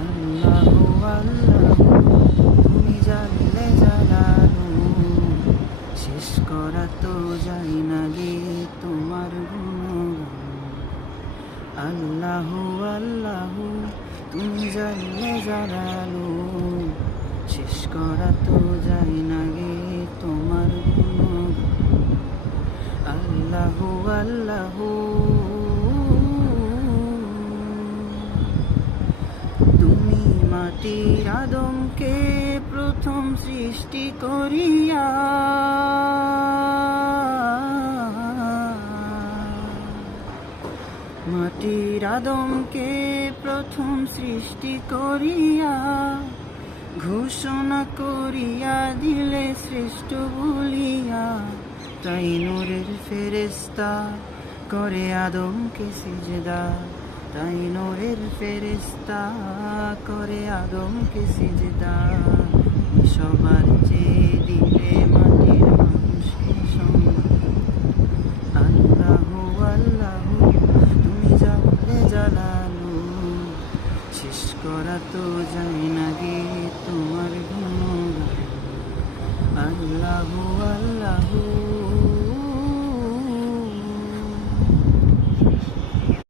আল্লাহু আল্লাহু তুমি জানলে জালালু, শেষ করা তো যায় না গে তোমার গুণগান। আল্লাহু আল্লাহু তুমি জানলে জালালু, শেষ করা তো যায় না গে তোমার গুণগান। আল্লাহু আল্লাহু তুমি মাটির আদমকে প্রথম সৃষ্টি করিয়া মাটির আদমকে প্রথম সৃষ্টি করিয়া ঘোষণা করিয়া দিলে শ্রেষ্ঠ বলিয়া, তাই নূরের ফেরেশতা করে আদমকে সিজদা, তাই নূরের ফেরেশতা করে আদমকে সিজদা। সবার চেয়ে দিলে মাটির মানুষকে সম্মান। আল্লাহু আল্লাহু তুমি জানলে জালালু, শেষ করা তো যায় না গে তোমার গুণগান। আল্লাহু আল্লাহু